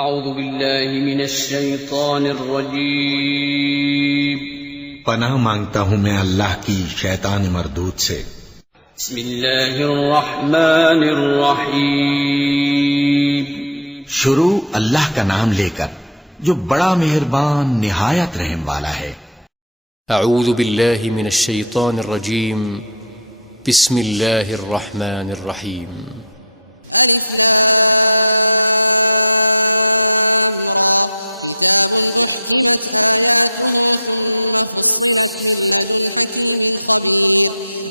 اعوذ باللہ من الشیطان الرجیم پناہ مانگتا ہوں میں اللہ کی شیطان مردود سے۔ بسم اللہ الرحمن الرحیم شروع اللہ کا نام لے کر جو بڑا مہربان نہایت رحم والا ہے۔ اعوذ باللہ من الشیطان الرجیم بسم اللہ الرحمن الرحیم ألف لام را كتاب أحكمت آياته ثم فصلت من لدن حكيم خبير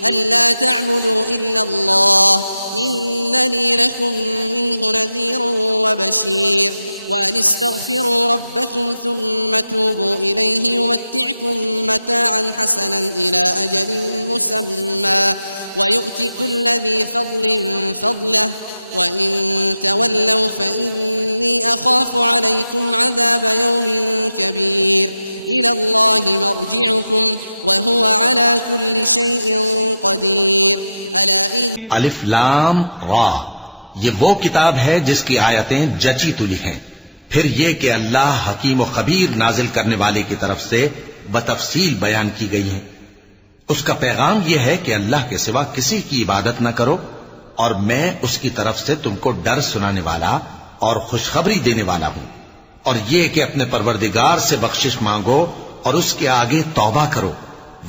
ألا تعبدوا إلا الله إنني لكم منه نذير وبشير وأن استغفروا ربكم ثم توبوا إليه يمتعكم متاعا حسنا إلى أجل مسمى ويؤتي كل ذي فضل فضله وَإِن تَوَلَّوْا فَإِنِّي أَخَافُ عَلَيْكُمْ عَذَابَ يَوْمٍ كَبِيرٍ إِلَى اللَّهِ مَرْجِعُكُمْ وَهُوَ عَلَى كُلِّ شَيْءٍ قَدِيرٌ الف لام را، یہ وہ کتاب ہے جس کی آیتیں جچی تلی ہیں۔ پھر یہ کہ اللہ حکیم و خبیر نازل کرنے والے کی طرف سے بتفصیل بیان کی گئی ہیں۔ اس کا پیغام یہ ہے کہ اللہ کے سوا کسی کی عبادت نہ کرو، اور میں اس کی طرف سے تم کو ڈر سنانے والا اور خوشخبری دینے والا ہوں، اور یہ کہ اپنے پروردگار سے بخشش مانگو اور اس کے آگے توبہ کرو،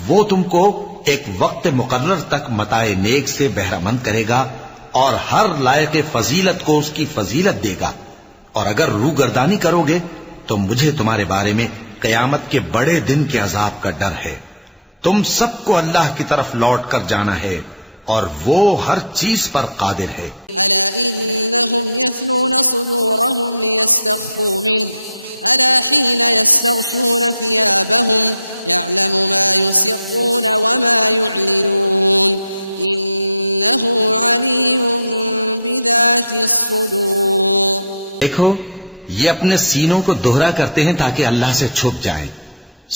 وہ تم کو ایک وقت مقرر تک متاع نیک سے بہرہ مند کرے گا اور ہر لائق فضیلت کو اس کی فضیلت دے گا، اور اگر روگردانی کرو گے تو مجھے تمہارے بارے میں قیامت کے بڑے دن کے عذاب کا ڈر ہے۔ تم سب کو اللہ کی طرف لوٹ کر جانا ہے اور وہ ہر چیز پر قادر ہے۔ ألا إنهم يثنون صدورهم ليستخفوا منه ألا حين يستغشون ثيابهم يعلم ما يسرون وما يعلنون إنه عليم بذات الصدور۔ دیکھو یہ اپنے سینوں کو دوہرا کرتے ہیں تاکہ اللہ سے چھپ جائیں۔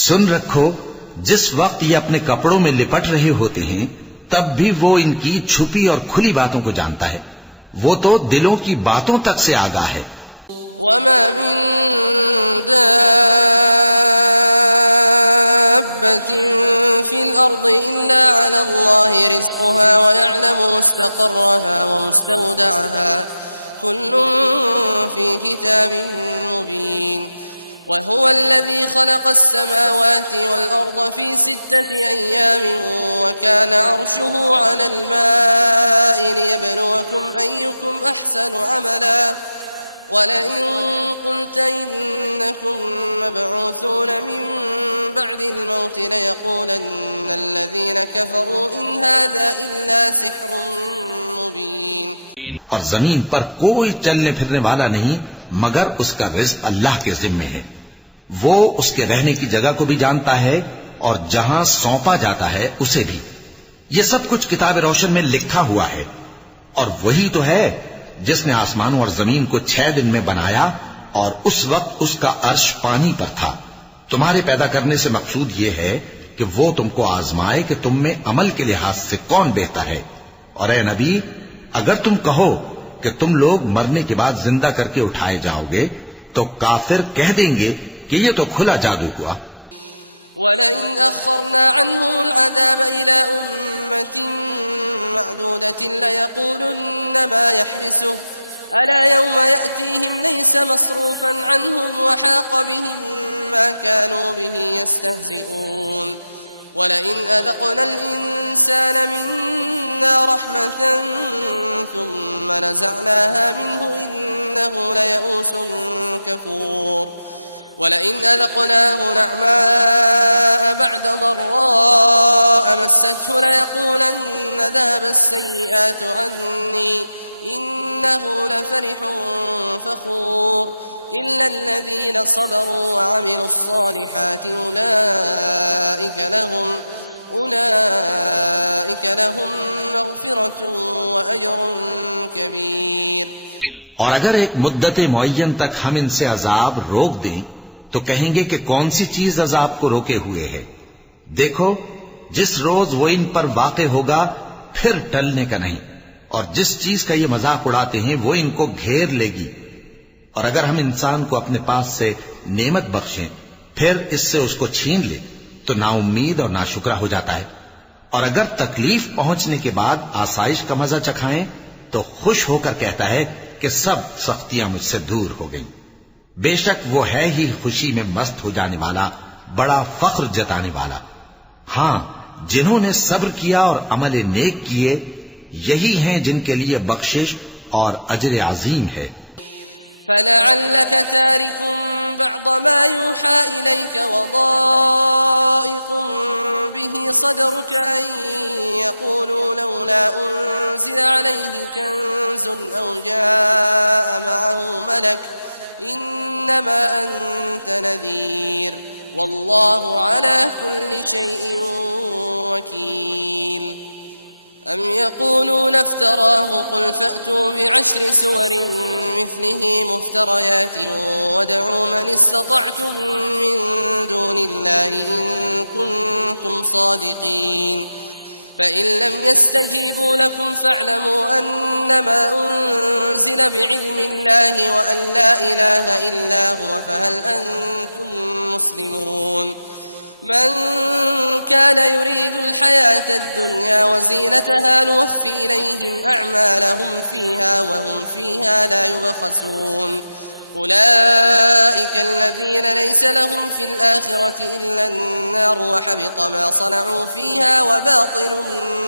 سن رکھو جس وقت یہ اپنے کپڑوں میں لپٹ رہے ہوتے ہیں تب بھی وہ ان کی چھپی اور کھلی باتوں کو جانتا ہے، وہ تو دلوں کی باتوں تک سے آگاہ ہے۔ وما من دابة في الأرض إلا على الله رزقها ويعلم مستقرها ومستودعها كل في كتاب مبين وهو الذي خلق السماوات والأرض في 6 أيام وكان عرشه على الماء ليبلوكم أيكم أحسن عملا ولئن قلت إنكم مبعوثون من بعد الموت ليقولن الذين كفروا إن هذا إلا سحر مبين۔ اور زمین پر کوئی چلنے پھرنے والا نہیں مگر اس کا رزق اللہ کے ذمے ہے، وہ اس کے رہنے کی جگہ کو بھی جانتا ہے اور جہاں سونپا جاتا ہے اسے بھی۔ یہ سب کچھ کتاب روشن میں لکھا ہوا ہے، اور وہی تو ہے جس نے آسمانوں اور زمین کو 6 دن میں بنایا اور اس وقت اس کا عرش پانی پر تھا۔ تمہارے پیدا کرنے سے مقصود یہ ہے کہ وہ تم کو آزمائے کہ تم میں عمل کے لحاظ سے کون بہتر ہے۔ اور اے نبی اگر تم کہو کہ تم لوگ مرنے کے بعد زندہ کر کے اٹھائے جاؤ گے تو کافر کہہ دیں گے کہ یہ تو کھلا جادو ہوا۔ وَلَئِنْ أَخَّرْنَا عَنْهُمُ الْعَذَابَ إِلَى أُمَّةٍ مَّعْدُودَةٍ لَيَقُولُنَّ مَا يَحْبِسُهُ أَلَا يَوْمَ يَأْتِيهِمْ لَيْسَ مَصْرُوفًا عَنْهُمْ وَحَاقَ بِهِم مَّا كَانُوا بِهِ يَسْتَهْزِئُونَ وَلَئِنْ أَذَقْنَا الْإِنسَانَ مِنَّا رَحْمَةً ثُمَّ نَزَعْنَاهَا مِنْهُ إِنَّهُ لَيَئُوسٌ كَفُورٌ وَلَئِنْ أَذَقْنَاهُ نَعْمَاءَ بَعْدَ ضَرَّاءَ مَسَّتْهُ لَيَقُولَنَّ ذَهَبَ السَّيِّئَاتُ عَنِّي إِنَّهُ لَفَرِحٌ فَخُورٌ إِلَّا الَّذِينَ صَبَرُوا وَعَمِلُوا الصَّالِحَاتِ أُولَئِكَ لَهُمْ مَغْفِرَةٌ وَأَجْرٌ كَبِيرٌ۔ اور اگر ایک مدت معین تک ہم ان سے عذاب روک دیں تو کہیں گے کہ کون سی چیز عذاب کو روکے ہوئے ہے؟ دیکھو جس روز وہ ان پر واقع ہوگا پھر ٹلنے کا نہیں، اور جس چیز کا یہ مذاق اڑاتے ہیں وہ ان کو گھیر لے گی، اور اگر ہم انسان کو اپنے پاس سے نعمت بخشیں پھر اس سے اس کو چھین لے تو نا امید اور ناشکرا ہو جاتا ہے، اور اگر تکلیف پہنچنے کے بعد آسائش کا مزہ چکھائیں تو خوش ہو کر کہتا ہے کہ سب سختیاں مجھ سے دور ہو گئیں۔ بے شک وہ ہے ہی خوشی میں مست ہو جانے والا، بڑا فخر جتانے والا۔ ہاں، جنہوں نے صبر کیا اور عمل نیک کیے یہی ہیں جن کے لیے بخشش اور اجر عظیم ہے۔ فلعلك تارك بعض ما يوحى إليك وضائق به صدرك أن يقولوا لولا أنزل عليه كنز أو جاء معه ملك إنما أنت نذير والله على كل شيء وكيل أم يقولون افتراه قل فأتوا بعشر سور مثله مفتريات وادعوا من استطعتم من دون الله إن كنتم صادقين فإن لم يستجيبوا لكم فاعلموا أنما أنزل بعلم الله وأن لا إله إلا هو فهل أنتم مسلمون من كان يريد الحياة الدنيا وزينتها نوفي إليهم أعمالهم فيها وهم فيها لا يبخسون أولئك الذين ليس لهم في الآخرة إلا النار وحبط ما صنعوا فيها وباطل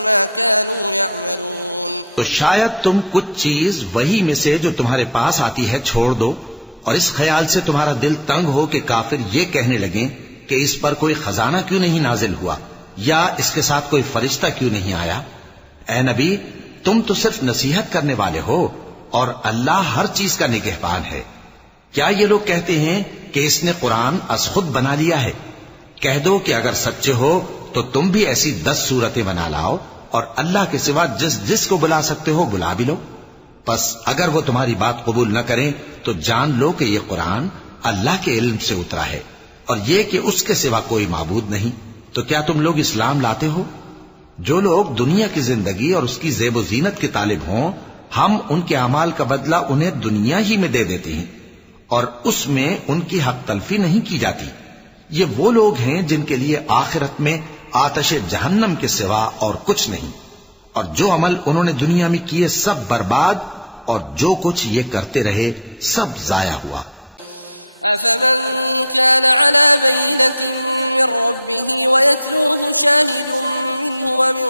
ما كانوا يعملون۔ تو شاید تم کچھ چیز وہی میں سے جو تمہارے پاس آتی ہے چھوڑ دو، اور اس خیال سے تمہارا دل تنگ ہو کہ کافر یہ کہنے لگیں کہ اس پر کوئی خزانہ کیوں نہیں نازل ہوا یا اس کے ساتھ کوئی فرشتہ کیوں نہیں آیا۔ اے نبی، تم تو صرف نصیحت کرنے والے ہو اور اللہ ہر چیز کا نگہبان ہے۔ کیا یہ لوگ کہتے ہیں کہ اس نے قرآن از خود بنا لیا ہے؟ کہہ دو کہ اگر سچے ہو تو تم بھی ایسی 10 صورتیں بنا لاؤ اور اللہ کے سوا جس کو بلا سکتے ہو بلا بھی لو۔ پس اگر وہ تمہاری بات قبول نہ کریں تو جان لو کہ یہ قرآن اللہ کے علم سے اترا ہے اور یہ کہ اس کے سوا کوئی معبود نہیں۔ تو کیا تم لوگ اسلام لاتے ہو؟ جو لوگ دنیا کی زندگی اور اس کی زیب و زینت کے طالب ہوں ہم ان کے اعمال کا بدلہ انہیں دنیا ہی میں دے دیتے ہیں اور اس میں ان کی حق تلفی نہیں کی جاتی۔ یہ وہ لوگ ہیں جن کے لیے آخرت میں آتش جہنم کے سوا اور کچھ نہیں، اور جو عمل انہوں نے دنیا میں کیے سب برباد اور جو کچھ یہ کرتے رہے سب ضائع ہوا۔ أفمن كان على بينة من ربه ويتلوه شاهد منه ومن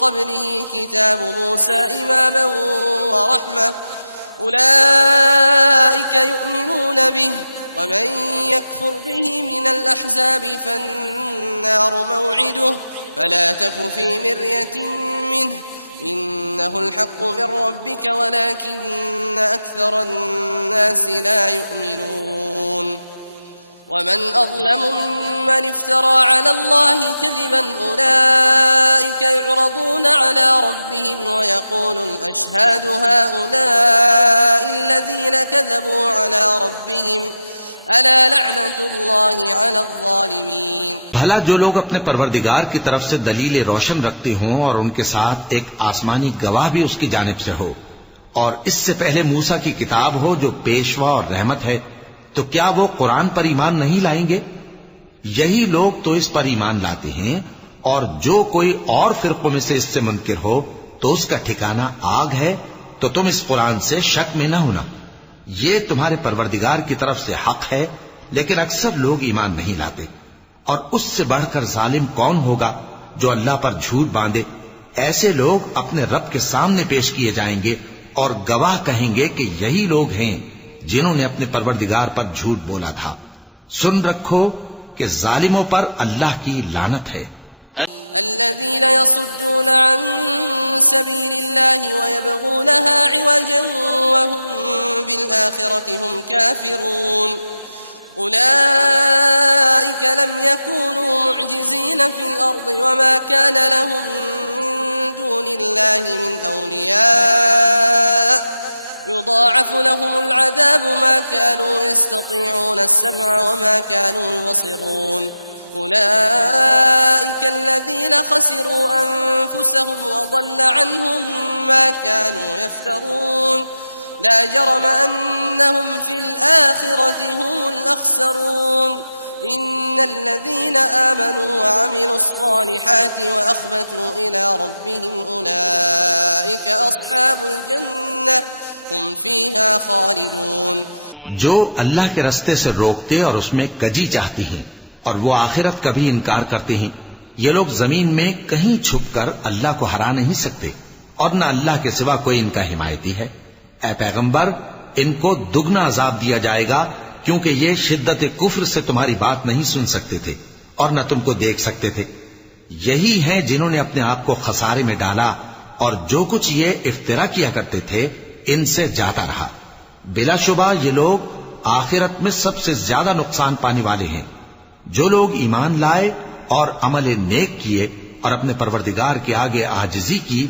قبله كتاب موسى إماما ورحمة أولئك يؤمنون به ومن يكفر به من الأحزاب فالنار موعده فلا تك في مرية منه إنه الحق من ربك ولكن أكثر الناس لا يؤمنون ومن أظلم ممن افترى على الله كذبا أولئك يعرضون على ربهم ويقول الأشهاد هؤلاء الذين كذبوا على ربهم ألا لعنة الله على الظالمين۔ بھلا جو لوگ اپنے پروردگار کی طرف سے دلیل روشن رکھتے ہوں اور ان کے ساتھ ایک آسمانی گواہ بھی اس کی جانب سے ہو اور اس سے پہلے موسیٰ کی کتاب ہو جو پیشوا اور رحمت ہے، تو کیا وہ قرآن پر ایمان نہیں لائیں گے؟ یہی لوگ تو اس پر ایمان لاتے ہیں، اور جو کوئی اور فرقوں میں سے اس سے منکر ہو تو اس کا ٹھکانہ آگ ہے۔ تو تم اس قرآن سے شک میں نہ ہونا، یہ تمہارے پروردگار کی طرف سے حق ہے، لیکن اکثر لوگ ایمان نہیں لاتے۔ اور اس سے بڑھ کر ظالم کون ہوگا جو اللہ پر جھوٹ باندھے؟ ایسے لوگ اپنے رب کے سامنے پیش کیے جائیں گے اور گواہ کہیں گے کہ یہی لوگ ہیں جنہوں نے اپنے پروردگار پر جھوٹ بولا تھا۔ سن رکھو کہ ظالموں پر اللہ کی لعنت ہے۔ الذين يصدون عن سبيل الله ويبغونها عوجا وهم بالآخرة هم كافرون أولئك لم يكونوا معجزين في الأرض وما كان لهم من دون الله من أولياء يضاعف لهم العذاب ما كانوا يستطيعون السمع وما كانوا يبصرون أولئك الذين خسروا أنفسهم وضل عنهم ما كانوا يفترون لا جرم أنهم في الآخرة هم الأخسرون إن الذين آمنوا وعملوا الصالحات وأخبتوا إلى ربهم أولئك أصحاب الجنة هم فيها خالدون. جو اللہ کے رستے سے روکتے اور اس میں کجی چاہتی ہیں اور وہ آخرت کا بھی انکار کرتے ہیں، یہ لوگ زمین میں کہیں چھپ کر اللہ کو ہرا نہیں سکتے اور نہ اللہ کے سوا کوئی ان کا حمایتی ہے. اے پیغمبر، ان کو دگنا عذاب دیا جائے گا کیونکہ یہ شدت کفر سے تمہاری بات نہیں سن سکتے تھے اور نہ تم کو دیکھ سکتے تھے. یہی ہیں جنہوں نے اپنے آپ کو خسارے میں ڈالا اور جو کچھ یہ افترا کیا کرتے تھے ان سے جاتا رہا. بلا شبہ یہ لوگ آخرت میں سب سے زیادہ نقصان پانے والے ہیں. جو لوگ ایمان لائے اور عمل نیک کیے اور اپنے پروردگار کے آگے عاجزی کی،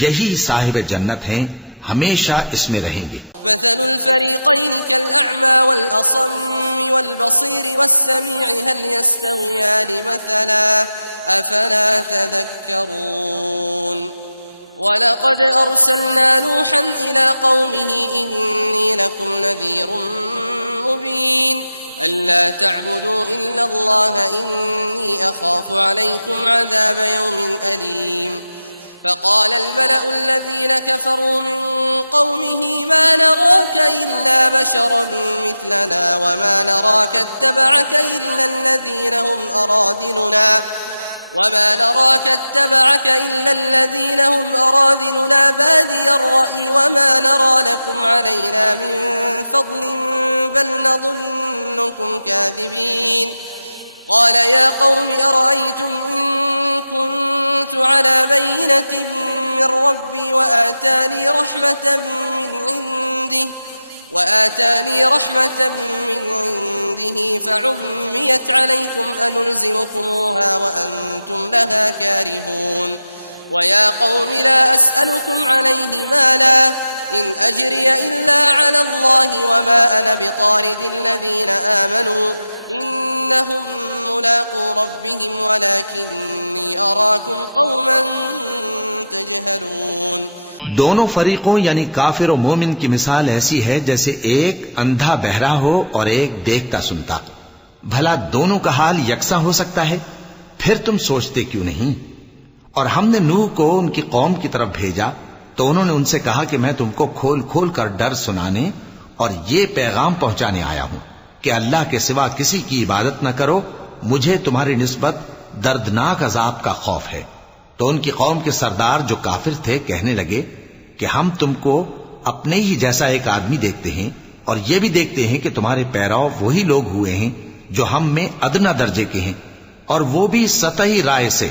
یہی صاحب جنت ہیں، ہمیشہ اس میں رہیں گے. مثل الفريقين كالأعمى والأصم والبصير والسميع هل يستويان مثلا أفلا تذكرون. ولقد أرسلنا نوحا إلى قومه إني لكم نذير مبين ألا تعبدوا إلا الله إني أخاف عليكم عذاب يوم أليم. فقال الملأ الذين كفروا من قومه ما نراك إلا بشرا مثلنا وما نراك اتبعك إلا الذين هم أراذلنا بادي الرأي وما نرى لكم علينا من فضل بل نظنكم كاذبين. قال يا قوم أرأيتم إن كنت على بينة من ربي وآتاني رحمة من عنده فعميت عليكم أنلزمكموها وأنتم لها كارهون. ويا قوم لا أسألكم عليه مالا إن أجري إلا على الله وما أنا بطارد الذين آمنوا إنهم ملاقو ربهم ولكني أراكم قوما تجهلون. دونوں فریقوں یعنی کافر و مومن کی مثال ایسی ہے جیسے ایک اندھا بہرا ہو اور ایک دیکھتا سنتا. بھلا دونوں کا حال یکساں ہو سکتا ہے؟ پھر تم سوچتے کیوں نہیں؟ اور ہم نے نوح کو ان کی قوم کی طرف بھیجا تو انہوں نے ان سے کہا کہ میں تم کو کھول کھول کر ڈر سنانے اور یہ پیغام پہنچانے آیا ہوں کہ اللہ کے سوا کسی کی عبادت نہ کرو، مجھے تمہاری نسبت دردناک عذاب کا خوف ہے. تو ان کی قوم کے سردار جو کافر تھے کہنے لگے کہ ہم تم کو اپنے ہی جیسا ایک آدمی دیکھتے ہیں اور یہ بھی دیکھتے ہیں کہ تمہارے پیرو وہی لوگ ہوئے ہیں جو ہم میں ادنا درجے کے ہیں اور وہ بھی سطحی رائے سے،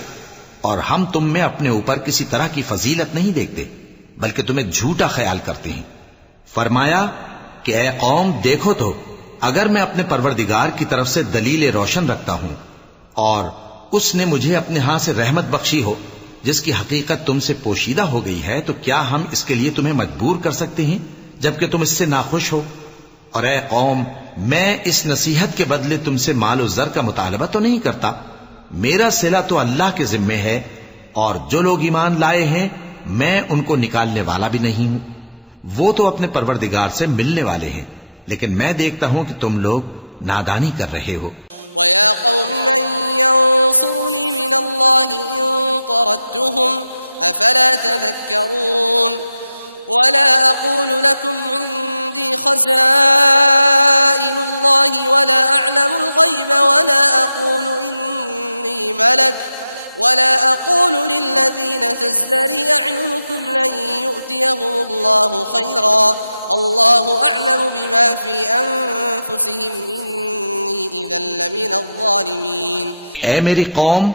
اور ہم تم میں اپنے اوپر کسی طرح کی فضیلت نہیں دیکھتے بلکہ تمہیں جھوٹا خیال کرتے ہیں. فرمایا کہ اے قوم دیکھو تو اگر میں اپنے پروردگار کی طرف سے دلیل روشن رکھتا ہوں اور اس نے مجھے اپنے ہاں سے رحمت بخشی ہو جس کی حقیقت تم سے پوشیدہ ہو گئی ہے، تو کیا ہم اس کے لیے تمہیں مجبور کر سکتے ہیں جبکہ تم اس سے ناخوش ہو؟ اور اے قوم، میں اس نصیحت کے بدلے تم سے مال و زر کا مطالبہ تو نہیں کرتا، میرا صلہ تو اللہ کے ذمے ہے اور جو لوگ ایمان لائے ہیں میں ان کو نکالنے والا بھی نہیں ہوں. وہ تو اپنے پروردگار سے ملنے والے ہیں، لیکن میں دیکھتا ہوں کہ تم لوگ نادانی کر رہے ہو. وَيَا قَوْمِ مَنْ يَنْصُرُنِي مِنَ اللَّهِ إِن طَرَدتُّهُمْ أَفَلَا تَذَكَّرُونَ. وَلَا أَقُولُ لَكُمْ عِنْدِي خَزَائِنُ اللَّهِ وَلَا أَعْلَمُ الْغَيْبَ وَلَا أَقُولُ إِنِّي مَلَكٌ ولا أقول للذين تزدري أعينكم لن يؤتيهم الله خيرا الله أعلم بما في أنفسهم إني إذا لمن الظالمين. اے میری قوم،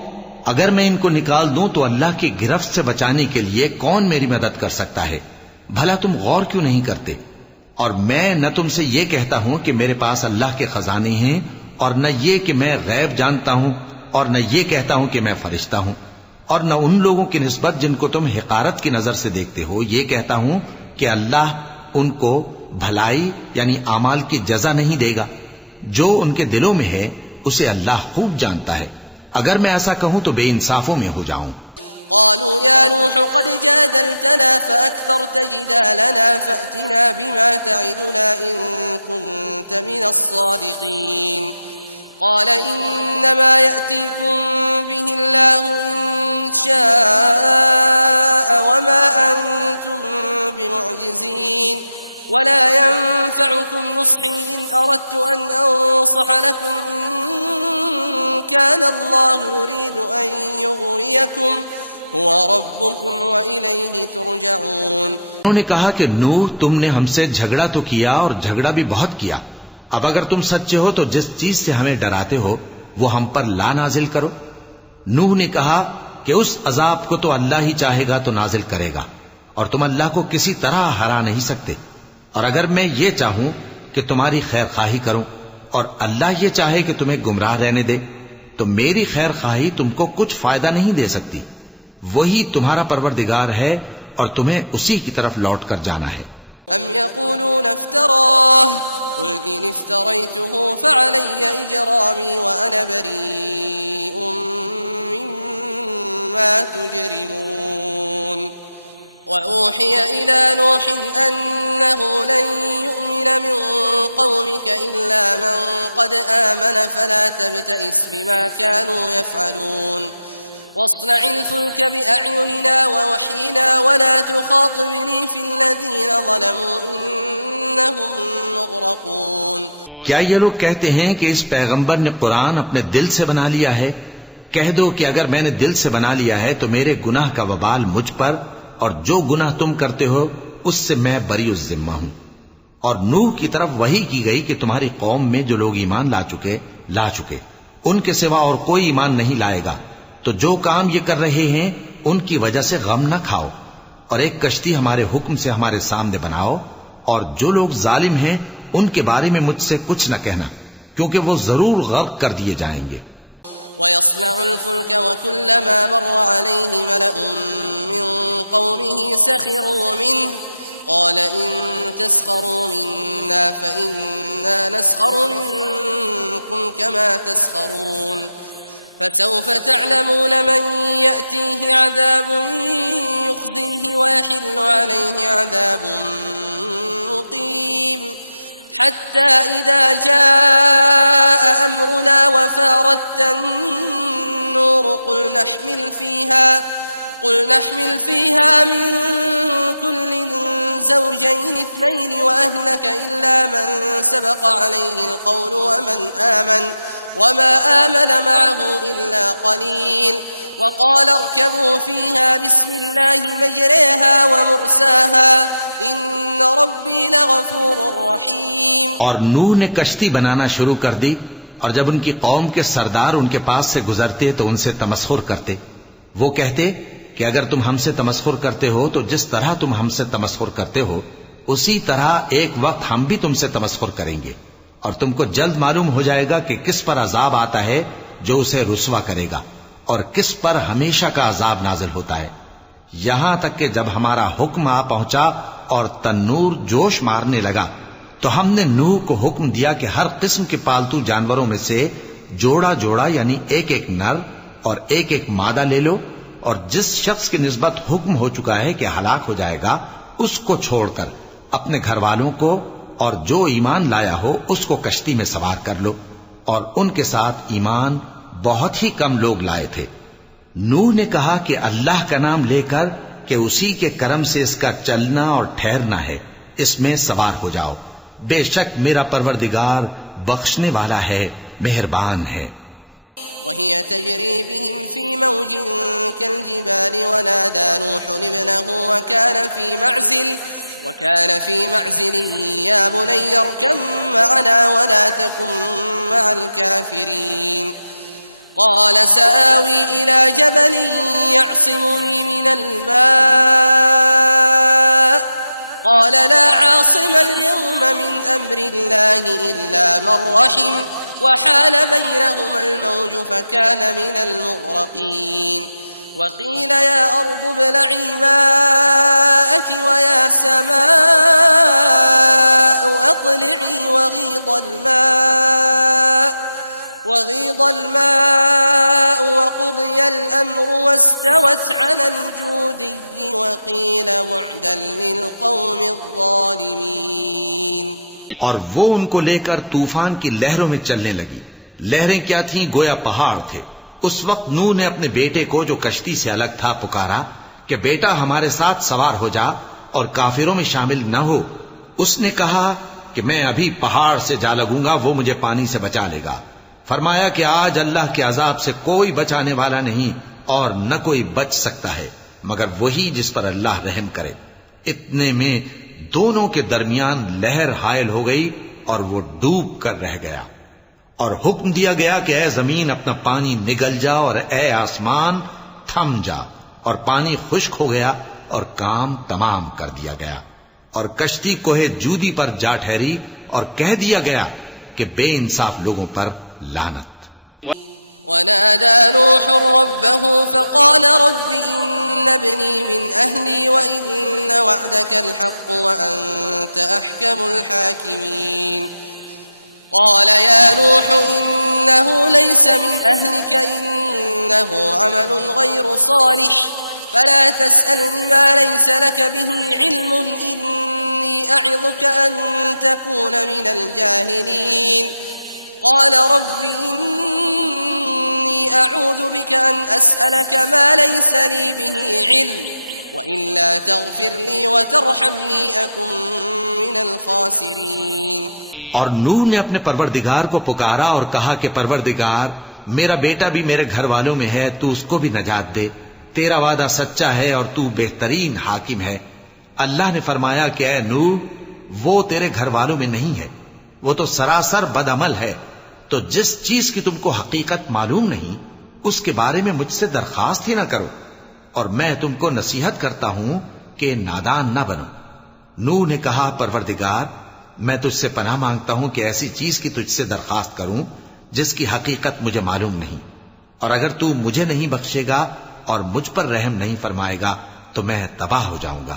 اگر میں ان کو نکال دوں تو اللہ کی گرفت سے بچانے کے لیے کون میری مدد کر سکتا ہے؟ بھلا تم غور کیوں نہیں کرتے؟ اور میں نہ تم سے یہ کہتا ہوں کہ میرے پاس اللہ کے خزانے ہیں اور نہ یہ کہ میں غیب جانتا ہوں اور نہ یہ کہتا ہوں کہ میں فرشتہ ہوں اور نہ ان لوگوں کی نسبت جن کو تم حقارت کی نظر سے دیکھتے ہو یہ کہتا ہوں کہ اللہ ان کو بھلائی یعنی اعمال کی جزا نہیں دے گا. جو ان کے دلوں میں ہے اسے اللہ خوب جانتا ہے. اگر میں ایسا کہوں تو بے انصافوں میں ہو جاؤں. قالوا يا نوح قد جادلتنا فأكثرت جدالنا فأتنا بما تعدنا إن كنت من الصادقين قال إنما يأتيكم به الله إن شاء وما أنتم بمعجزين ولا ينفعكم نصحي إن أردت أن أنصح لكم إن كان الله يريد أن يغويكم هو ربكم وإليه ترجعون. انہوں نے کہا کہ نوح تم نے ہم سے جھگڑا تو کیا اور جھگڑا بھی بہت کیا. اب اگر تم سچے ہو تو جس چیز سے ہمیں ڈراتے ہو وہ ہم پر لا نازل کرو. نوح نے کہا کہ اس عذاب کو تو اللہ ہی چاہے گا تو نازل کرے گا اور تم اللہ کو کسی طرح ہرا نہیں سکتے. اور اگر میں یہ چاہوں کہ تمہاری خیر خواہی کروں اور اللہ یہ چاہے کہ تمہیں گمراہ رہنے دے تو میری خیر خواہی تم کو کچھ فائدہ نہیں دے سکتی. وہی تمہارا پروردگار ہے اور تمہیں اسی کی طرف لوٹ کر جانا ہے. أم يقولون افتراه قل إن افتريته فعلي إجرامي وأنا بريء مما تجرمون. وأوحي إلى نوح أنه لن يؤمن من قومك إلا من قد آمن فلا تبتئس بما كانوا يفعلون. واصنع الفلك بأعيننا ووحينا ولا تخاطبني في الذين ظلموا إنهم مغرقون. کیا یہ لوگ کہتے ہیں کہ اس پیغمبر نے قرآن اپنے دل سے بنا لیا ہے؟ کہہ دو کہ اگر میں نے دل سے بنا لیا ہے تو میرے گناہ کا وبال مجھ پر اور جو گناہ تم کرتے ہو اس سے میں بری الذمہ ہوں. اور نوح کی طرف وحی کی گئی کہ تمہاری قوم میں جو لوگ ایمان لا چکے ان کے سوا اور کوئی ایمان نہیں لائے گا. تو جو کام یہ کر رہے ہیں ان کی وجہ سے غم نہ کھاؤ اور ایک کشتی ہمارے حکم سے ہمارے سامنے بناؤ اور جو لوگ ظالم ہیں ان کے بارے میں مجھ سے کچھ نہ کہنا کیونکہ وہ ضرور غرق کر دیے جائیں گے. ويصنع الفلك وكلما مر عليه ملأ من قومه سخروا منه قال إن تسخروا منا فإنا نسخر منكم كما تسخرون. فسوف تعلمون من يأتيه عذاب يخزيه ويحل عليه عذاب مقيم. حتى إذا جاء أمرنا وفارت النور قل نحمل فيها من كل زوجين اثنين وأهلك إلا من سبق عليه القول وما آمن معه إلا قليل. وقال اركبوا فيها بسم الله مجريها ومرساها إن ربي لغفور رحيم. اور نوح نے کشتی بنانا شروع کر دی اور جب ان کی قوم کے سردار ان کے پاس سے گزرتے تو ان سے تمسخر کرتے. وہ کہتے کہ اگر تم ہم سے تمسخر کرتے ہو تو جس طرح تم ہم سے تمسخر کرتے ہو اسی طرح ایک وقت ہم بھی تم سے تمسخر کریں گے اور تم کو جلد معلوم ہو جائے گا کہ کس پر عذاب آتا ہے جو اسے رسوا کرے گا اور کس پر ہمیشہ کا عذاب نازل ہوتا ہے. یہاں تک کہ جب ہمارا حکم آ پہنچا اور تنور جوش مارنے لگا تو ہم نے نوح کو حکم دیا کہ ہر قسم کے پالتو جانوروں میں سے جوڑا جوڑا یعنی ایک ایک نر اور ایک ایک مادہ لے لو اور جس شخص کی نسبت حکم ہو چکا ہے کہ ہلاک ہو جائے گا اس کو چھوڑ کر اپنے گھر والوں کو اور جو ایمان لایا ہو اس کو کشتی میں سوار کر لو. اور ان کے ساتھ ایمان بہت ہی کم لوگ لائے تھے. نوح نے کہا کہ اللہ کا نام لے کر کہ اسی کے کرم سے اس کا چلنا اور ٹھہرنا ہے اس میں سوار ہو جاؤ. بے شک میرا پروردگار بخشنے والا ہے مہربان ہے. وهي تجري بهم في موج كالجبال ونادى نوح ابنه وكان في معزل يا بني اركب معنا ولا تكن مع الكافرين. قال سآوي إلى جبل يعصمني من الماء قال لا عاصم اليوم من أمر الله إلا من رحم وحال بينهما الموج فكان من المغرقين. وقيل يا أرض ابلعي ماءك ويا سماء أقلعي وغيض الماء وقضي وقضي الأمر واستوت على الجودي وقيل بعدا للقوم الظالمين. اور وہ ان کو لے کر طوفان کی لہروں میں چلنے لگی. لہریں کیا تھیں؟ گویا پہاڑ تھے. اس وقت نوح نے اپنے بیٹے کو جو کشتی سے الگ تھا پکارا کہ بیٹا ہمارے ساتھ سوار ہو جا اور کافروں میں شامل نہ ہو. اس نے کہا کہ میں ابھی پہاڑ سے جا لگوں گا، وہ مجھے پانی سے بچا لے گا. فرمایا کہ آج اللہ کے عذاب سے کوئی بچانے والا نہیں اور نہ کوئی بچ سکتا ہے مگر وہی جس پر اللہ رحم کرے. اتنے میں دونوں کے درمیان لہر حائل ہو گئی اور وہ ڈوب کر رہ گیا. اور حکم دیا گیا کہ اے زمین اپنا پانی نگل جا اور اے آسمان تھم جا، اور پانی خشک ہو گیا اور کام تمام کر دیا گیا. اور کشتی کوہ جودی پر جا ٹھہری اور کہہ دیا گیا کہ بے انصاف لوگوں پر لعنت. ونادى نوح ربه فقال رب إن ابني من أهلي وإن وعدك الحق وأنت أحكم الحاكمين. قال يا نوح إنه ليس من أهلك إنه عمل غير صالح فلا تسألني ما ليس لك به علم إني أعظك أن تكون من الجاهلين. قال رب إني أعوذ بك أن أسألك ما ليس لي به علم وإلا تغفر لي وترحمني أكن من الخاسرين. اور نوح نے اپنے پروردگار کو پکارا اور کہا کہ پروردگار میرا بیٹا بھی میرے گھر والوں میں ہے، تو اس کو بھی نجات دے. تیرا وعدہ سچا ہے اور تو بہترین حاکم ہے. اللہ نے فرمایا کہ اے نوح وہ تیرے گھر والوں میں نہیں ہے، وہ تو سراسر بد عمل ہے. تو جس چیز کی تم کو حقیقت معلوم نہیں اس کے بارے میں مجھ سے درخواست ہی نہ کرو، اور میں تم کو نصیحت کرتا ہوں کہ نادان نہ بنو. نوح نے کہا پروردگار میں تجھ سے پناہ مانگتا ہوں کہ ایسی چیز کی تجھ سے درخواست کروں جس کی حقیقت مجھے معلوم نہیں، اور اگر تو مجھے نہیں بخشے گا اور مجھ پر رحم نہیں فرمائے گا تو میں تباہ ہو جاؤں گا.